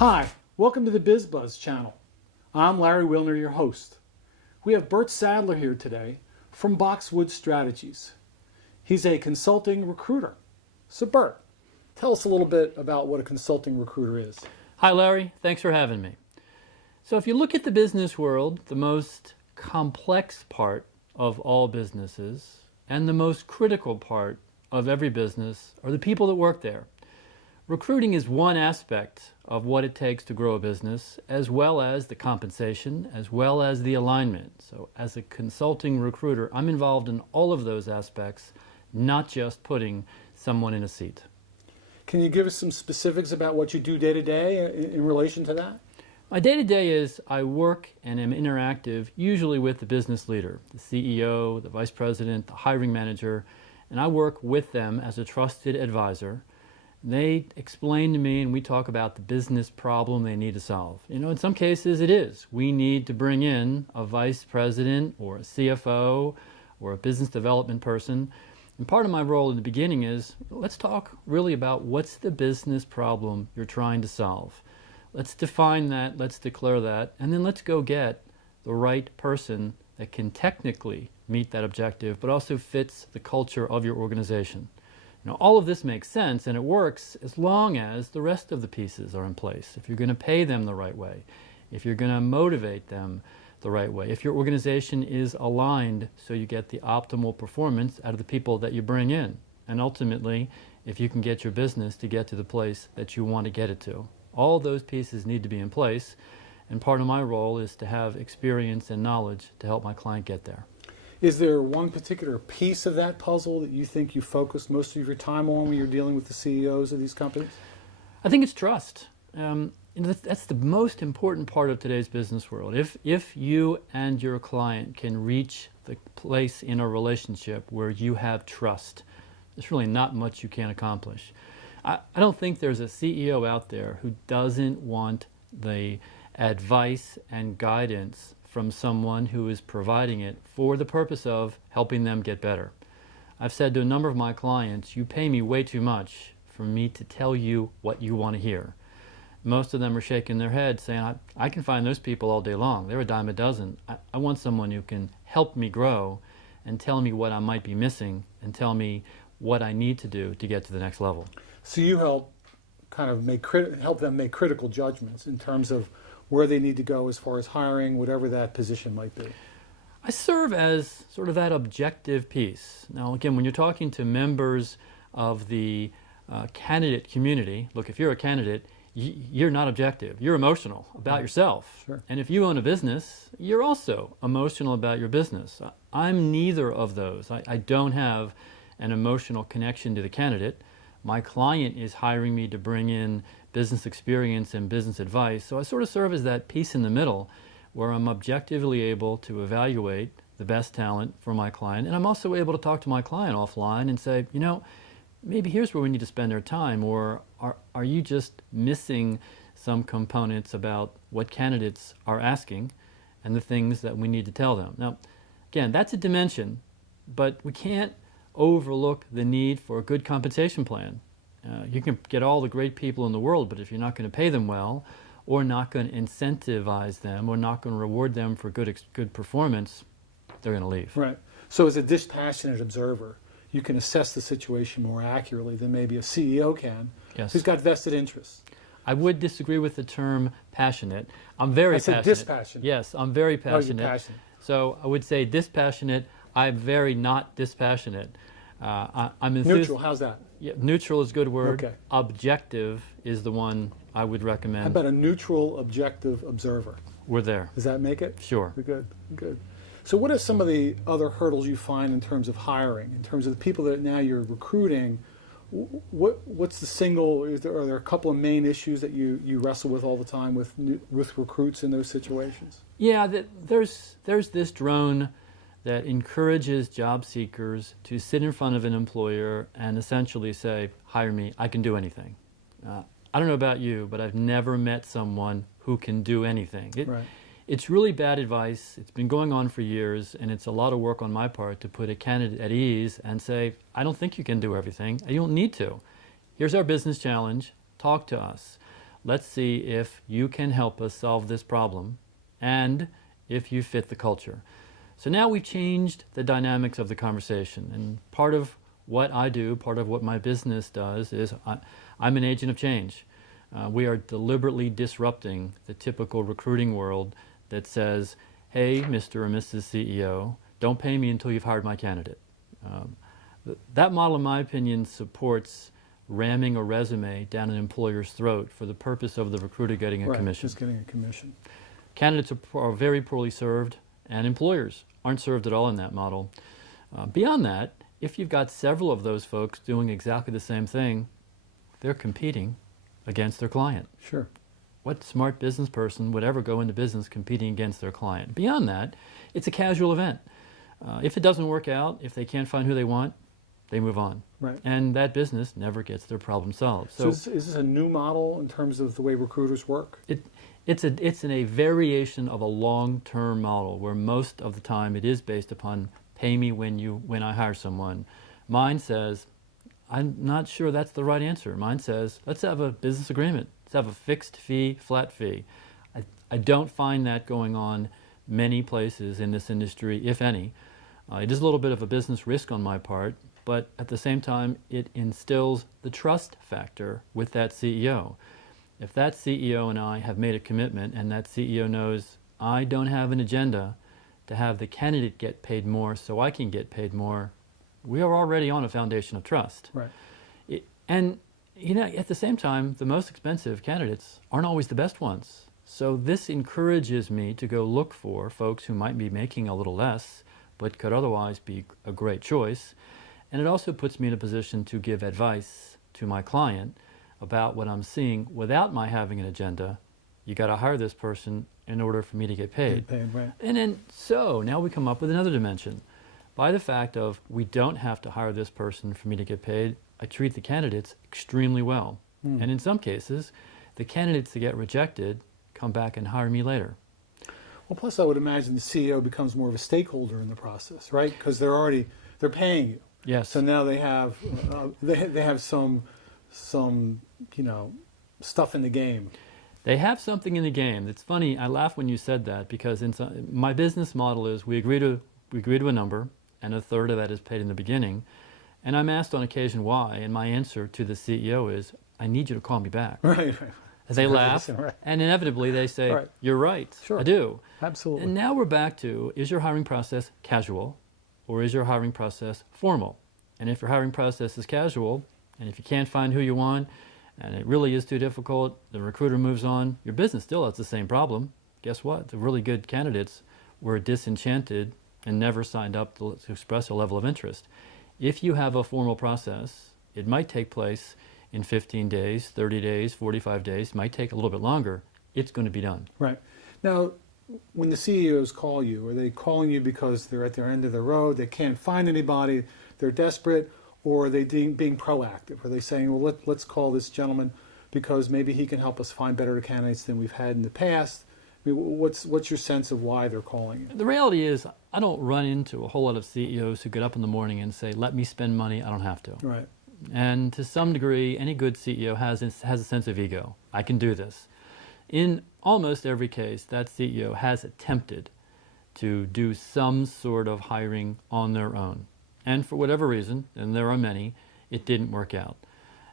Hi, welcome to the BizBuzz channel. I'm Larry Wilner, your host. We have Bert Sadtler here today from Boxwood Strategies. He's a consulting recruiter. So Bert, tell us a little bit about what a consulting recruiter is. Hi Larry, thanks for having me. So if you look at the business world, the most complex part of all businesses and the most critical part of every business are the people that work there. Recruiting is one aspect of what it takes to grow a business, as well as the compensation, as well as the alignment. So as a consulting recruiter, I'm involved in all of those aspects, not just putting someone in a seat. Can you give us some specifics about what you do day to day in relation to that? My day-to-day is I work and am interactive usually with the business leader, the CEO, the vice president, the hiring manager, and I work with them as a trusted advisor. They explain to me and we talk about the business problem they need to solve. In some cases it is. We need to bring in a vice president or a CFO or a business development person. And part of my role in the beginning is, let's talk really about what's the business problem you're trying to solve. Let's define that, let's declare that, and then let's go get the right person that can technically meet that objective, but also fits the culture of your organization. All of this makes sense and it works as long as the rest of the pieces are in place. If you're going to pay them the right way, if you're going to motivate them the right way, if your organization is aligned so you get the optimal performance out of the people that you bring in, and ultimately, if you can get your business to get to the place that you want to get it to. All those pieces need to be in place, and part of my role is to have experience and knowledge to help my client get there. Is there one particular piece of that puzzle that you think you focus most of your time on when you're dealing with the CEOs of these companies? I think it's trust. That's the most important part of today's business world. If you and your client can reach the place in a relationship where you have trust, there's really not much you can't accomplish. I don't think there's a CEO out there who doesn't want the advice and guidance from someone who is providing it for the purpose of helping them get better. I've said to a number of my clients, you pay me way too much for me to tell you what you want to hear. Most of them are shaking their heads saying, I can find those people all day long. They're a dime a dozen. I want someone who can help me grow and tell me what I might be missing and tell me what I need to do to get to the next level. So you help kind of help them make critical judgments in terms of where they need to go as far as hiring, whatever that position might be. I serve as sort of that objective piece. Now again, when you're talking to members of the candidate community, look, if you're a candidate, you're not objective. You're emotional about yourself. Sure. And if you own a business, you're also emotional about your business. I'm neither of those. I don't have an emotional connection to the candidate. My client is hiring me to bring in business experience and business advice. So I sort of serve as that piece in the middle where I'm objectively able to evaluate the best talent for my client. And I'm also able to talk to my client offline and say, maybe here's where we need to spend our time, or are you just missing some components about what candidates are asking and the things that we need to tell them. Now, again, that's a dimension, but we can't overlook the need for a good compensation plan. You can get all the great people in the world, but if you're not going to pay them well, or not going to incentivize them, or not going to reward them for good performance, they're going to leave. Right. So as a dispassionate observer, you can assess the situation more accurately than maybe a CEO can, Yes. who's got vested interests. I would disagree with the term passionate. I'm very passionate. I said dispassionate. Yes, I'm very passionate. Oh, you're passionate. So I would say dispassionate. I'm very not dispassionate. I'm neutral. How's that? Yeah, neutral is a good word. Okay. Objective is the one I would recommend. How about a neutral, objective observer? We're there. Does that make it? Sure. Good. Good. So what are some of the other hurdles you find in terms of hiring, in terms of the people that now you're recruiting? What's the single? Are there a couple of main issues that you wrestle with all the time with recruits in those situations? Yeah, there's this drone that encourages job seekers to sit in front of an employer and essentially say, hire me, I can do anything. I don't know about you, but I've never met someone who can do anything. Right. It's really bad advice. It's been going on for years, and it's a lot of work on my part to put a candidate at ease and say, I don't think you can do everything. You don't need to. Here's our business challenge. Talk to us. Let's see if you can help us solve this problem and if you fit the culture. So now we've changed the dynamics of the conversation. And part of what I do, part of what my business does is I'm an agent of change. We are deliberately disrupting the typical recruiting world that says, hey, Mr. or Mrs. CEO, don't pay me until you've hired my candidate. That model, in my opinion, supports ramming a resume down an employer's throat for the purpose of the recruiter getting a commission. Just getting a commission. Candidates are very poorly served, and employers aren't served at all in that model. Beyond that, if you've got several of those folks doing exactly the same thing, they're competing against their client. Sure. What smart business person would ever go into business competing against their client? Beyond that, it's a casual event. If it doesn't work out, if they can't find who they want, they move on. Right. And that business never gets their problem solved. So is this a new model in terms of the way recruiters work? It's in a variation of a long-term model where most of the time it is based upon pay me when I hire someone. Mine says, I'm not sure that's the right answer. Mine says, let's have a business agreement. Let's have a fixed fee, flat fee. I don't find that going on many places in this industry, if any. It is a little bit of a business risk on my part, but at the same time, it instills the trust factor with that CEO. If that CEO and I have made a commitment and that CEO knows I don't have an agenda to have the candidate get paid more so I can get paid more, we are already on a foundation of trust. Right. And at the same time, the most expensive candidates aren't always the best ones. So this encourages me to go look for folks who might be making a little less, but could otherwise be a great choice. And it also puts me in a position to give advice to my client about what I'm seeing without my having an agenda. You got to hire this person in order for me to get paid. Right. And then, so now we come up with another dimension. By the fact of we don't have to hire this person for me to get paid, I treat the candidates extremely well. And in some cases, the candidates that get rejected come back and hire me later. Well, plus I would imagine the CEO becomes more of a stakeholder in the process, right? Because they're paying you. Yes. So now they have they have some stuff in the game. They have something in the game. It's funny. I laugh when you said that because my business model is we agree to a number, and a third of that is paid in the beginning. And I'm asked on occasion why, and my answer to the CEO is, "I need you to call me back." Right. They laugh, right. and inevitably they say, Right. "You're right. Sure. I do." Absolutely. And now we're back to, is your hiring process casual, or is your hiring process formal? And if your hiring process is casual, and if you can't find who you want, and it really is too difficult, the recruiter moves on, your business still has the same problem. Guess what? The really good candidates were disenchanted and never signed up to express a level of interest. If you have a formal process, it might take place in 15 days, 30 days, 45 days, it might take a little bit longer. It's going to be done. Right. Now, when the CEOs call you, are they calling you because they're at their end of the road, they can't find anybody, they're desperate, or are they being proactive? Are they saying, well, let's call this gentleman because maybe he can help us find better candidates than we've had in the past? I mean, what's your sense of why they're calling you? The reality is, I don't run into a whole lot of CEOs who get up in the morning and say, let me spend money, I don't have to. Right. And to some degree, any good CEO has a sense of ego. I can do this. In almost every case, that CEO has attempted to do some sort of hiring on their own. And for whatever reason, and there are many, it didn't work out.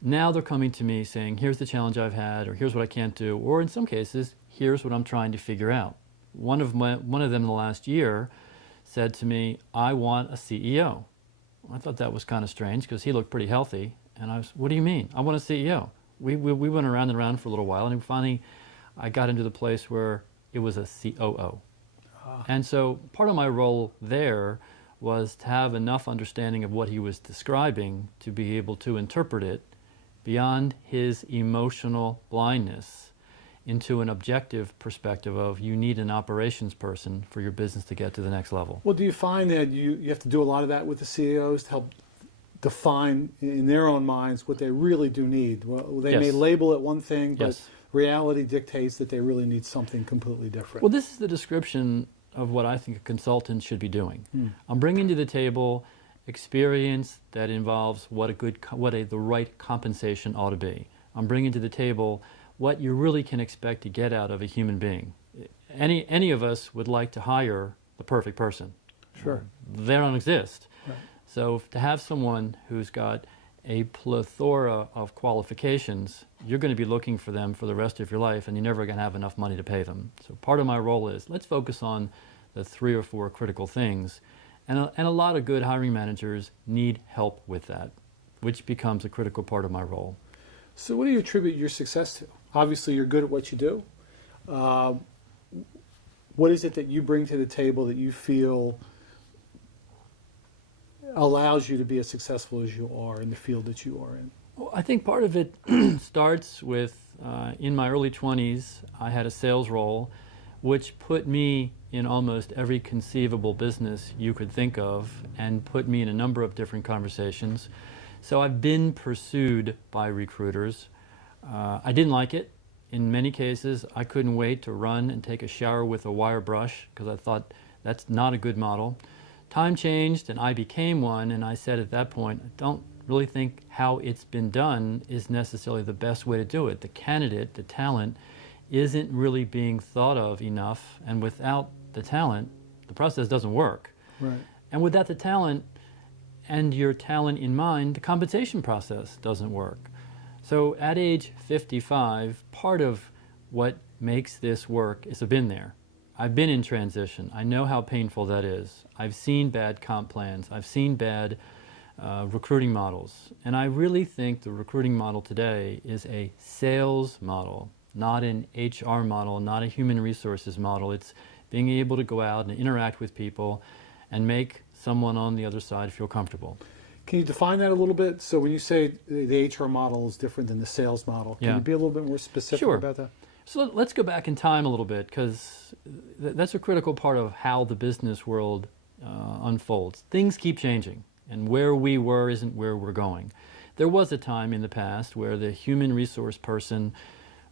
Now they're coming to me saying, here's the challenge I've had, or here's what I can't do, or in some cases, here's what I'm trying to figure out. One of them in the last year said to me, I want a CEO. I thought that was kind of strange because he looked pretty healthy. And I was, what do you mean? I want a CEO. We went around and around for a little while, and finally I got into the place where it was a COO. And so part of my role there was to have enough understanding of what he was describing to be able to interpret it beyond his emotional blindness into an objective perspective of you need an operations person for your business to get to the next level. Well, do you find that you have to do a lot of that with the CEOs to help define in their own minds what they really do need? Well, they may label it one thing, but reality dictates that they really need something completely different. Well, this is the description of what I think a consultant should be doing. I'm bringing to the table experience that involves what the right compensation ought to be. I'm bringing to the table what you really can expect to get out of a human being. Any of us would like to hire the perfect person. Sure. They don't exist. Right. So to have someone who's got a plethora of qualifications, you're going to be looking for them for the rest of your life, and you're never going to have enough money to pay them. So part of my role is, let's focus on the 3 or 4 critical things. And a lot of good hiring managers need help with that, which becomes a critical part of my role. So what do you attribute your success to? Obviously, you're good at what you do. What is it that you bring to the table that you feel allows you to be as successful as you are in the field that you are in? Well, I think part of it starts with, in my early 20s, I had a sales role, which put me in almost every conceivable business you could think of and put me in a number of different conversations. So I've been pursued by recruiters. I didn't like it. In many cases, I couldn't wait to run and take a shower with a wire brush because I thought that's not a good model. Time changed and I became one, and I said at that point, I don't really think how it's been done is necessarily the best way to do it. The candidate, the talent, isn't really being thought of enough, and without the talent, the process doesn't work. Right. And without the talent and your talent in mind, the compensation process doesn't work. So at age 55, part of what makes this work is I've been there. I've been in transition. I know how painful that is. I've seen bad comp plans. I've seen bad recruiting models. And I really think the recruiting model today is a sales model, not an HR model, not a human resources model. It's being able to go out and interact with people and make someone on the other side feel comfortable. Can you define that a little bit? So when you say the HR model is different than the sales model, can you be a little bit more specific about that? So let's go back in time a little bit, because that's a critical part of how the business world unfolds. Things keep changing, and where we were isn't where we're going. There was a time in the past where the human resource person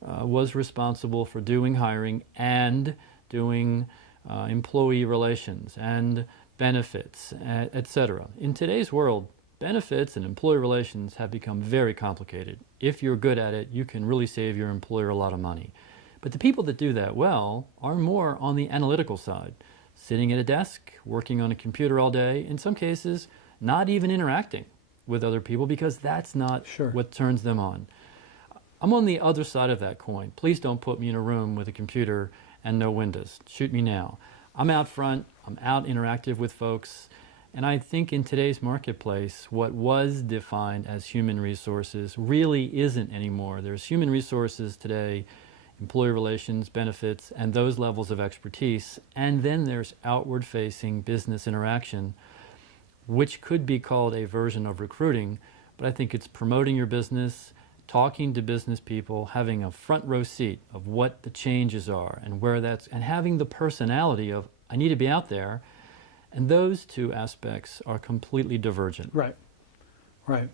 was responsible for doing hiring and doing employee relations and benefits, etc. In today's world, benefits and employee relations have become very complicated. If you're good at it, you can really save your employer a lot of money. But the people that do that well are more on the analytical side, sitting at a desk, working on a computer all day, in some cases not even interacting with other people because that's not what turns them on. I'm on the other side of that coin. Please don't put me in a room with a computer and no windows. Shoot me now. I'm out front, I'm out interactive with folks, and I think in today's marketplace, what was defined as human resources really isn't anymore. There's human resources today, employee relations, benefits, and those levels of expertise, and then there's outward-facing business interaction, which could be called a version of recruiting, but I think it's promoting your business, talking to business people, having a front row seat of what the changes are and where that's, and having the personality of, I need to be out there. And those two aspects are completely divergent. Right, right.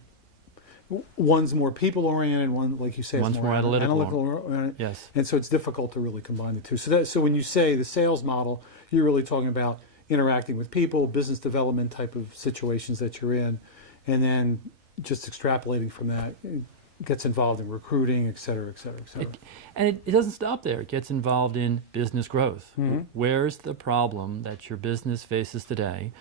One's more people-oriented, one, like you say, one's is more analytical. Yes. And so it's difficult to really combine the two. So when you say the sales model, you're really talking about interacting with people, business development type of situations that you're in, and then just extrapolating from that, it gets involved in recruiting, et cetera, et cetera, et cetera. It doesn't stop there. It gets involved in business growth. Mm-hmm. Where's the problem that your business faces today,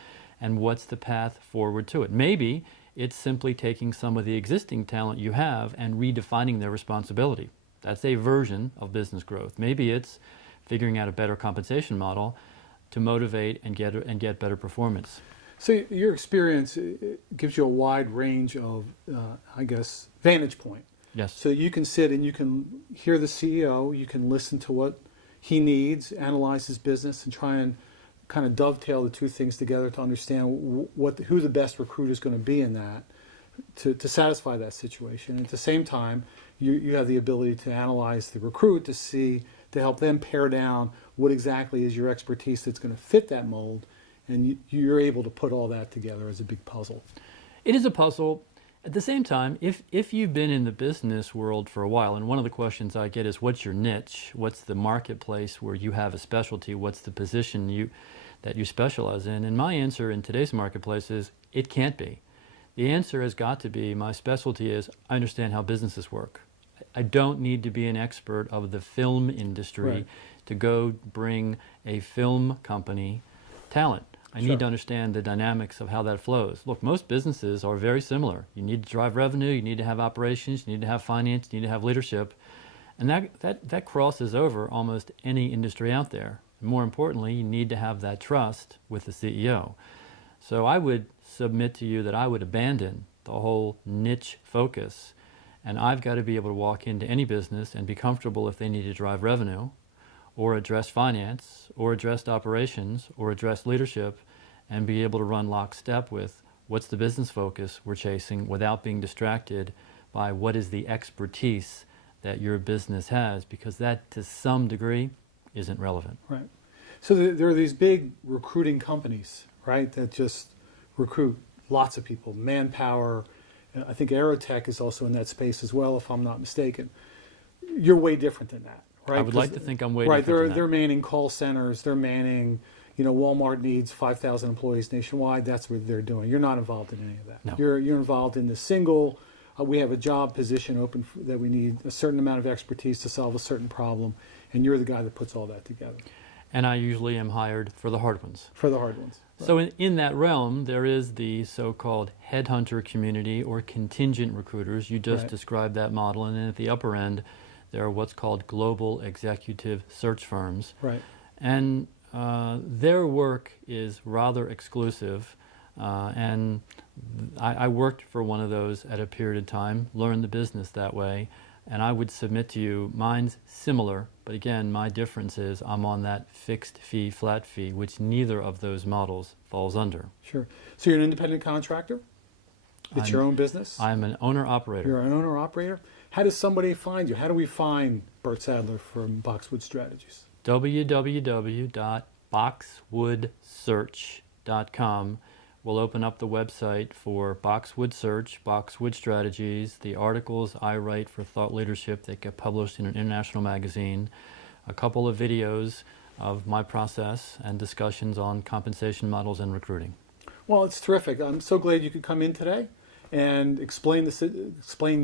and what's the path forward to it? Maybe it's simply taking some of the existing talent you have and redefining their responsibility. That's a version of business growth. Maybe it's figuring out a better compensation model to motivate and get better performance. So your experience gives you a wide range of, I guess, vantage point. Yes. So you can sit and you can hear the CEO, you can listen to what he needs, analyze his business, and try and kind of dovetail the two things together to understand who the best recruiter is going to be in that to satisfy that situation. And at the same time, you have the ability to analyze the recruit to help them pare down what exactly is your expertise that's going to fit that mold. And you're able to put all that together as a big puzzle. It is a puzzle. At the same time, if you've been in the business world for a while, and one of the questions I get is, what's your niche? What's the marketplace where you have a specialty? What's the position that you specialize in? And my answer in today's marketplace is, it can't be. The answer has got to be, my specialty is, I understand how businesses work. I don't need to be an expert of the film industry Right. to go bring a film company talent. I Sure. need to understand the dynamics of how that flows. Look, most businesses are very similar. You need to drive revenue, you need to have operations, you need to have finance, you need to have leadership. And that crosses over almost any industry out there. And more importantly, you need to have that trust with the CEO. So I would submit to you that I would abandon the whole niche focus, and I've got to be able to walk into any business and be comfortable if they need to drive revenue or address finance or address operations or address leadership, and be able to run lockstep with what's the business focus we're chasing without being distracted by what is the expertise that your business has, because that to some degree isn't relevant. Right. So there are these big recruiting companies, right, that just recruit lots of people, manpower. I think Aerotech is also in that space as well, if I'm not mistaken. You're way different than that, right? I would like to think I'm way right, different than that. they're manning call centers, they're manning, Walmart needs 5,000 employees nationwide. That's what they're doing. You're not involved in any of that. No. You're involved in the single, we have a job position open that we need a certain amount of expertise to solve a certain problem, and you're the guy that puts all that together. And I usually am hired for the hard ones. For the hard ones. Right. So in that realm, there is the so-called headhunter community or contingent recruiters. You just Right. described that model. And then at the upper end, there are what's called global executive search firms. Right. And their work is rather exclusive. And I worked for one of those at a period of time, learned the business that way. And I would submit to you, mine's similar, but again, my difference is I'm on that fixed fee, flat fee, which neither of those models falls under. Sure. So you're an independent contractor? It's your own business? I'm an owner-operator. You're an owner-operator? How does somebody find you? How do we find Bert Sadtler from Boxwood Strategies? www.boxwoodsearch.com. We'll open up the website for Boxwood Search, Boxwood Strategies, the articles I write for Thought Leadership that get published in an international magazine, a couple of videos of my process, and discussions on compensation models and recruiting. Well, it's terrific. I'm so glad you could come in today and explain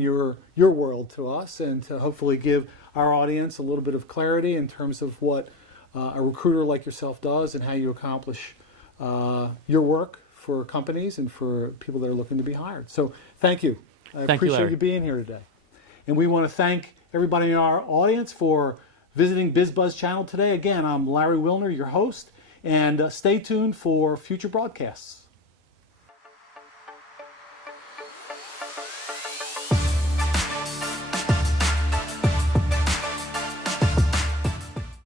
your world to us, and to hopefully give our audience a little bit of clarity in terms of what a recruiter like yourself does and how you accomplish your work for companies and for people that are looking to be hired. So thank you. I appreciate you being here today. And we want to thank everybody in our audience for visiting BizBuzz channel today. Again, I'm Larry Wilner, your host, and stay tuned for future broadcasts.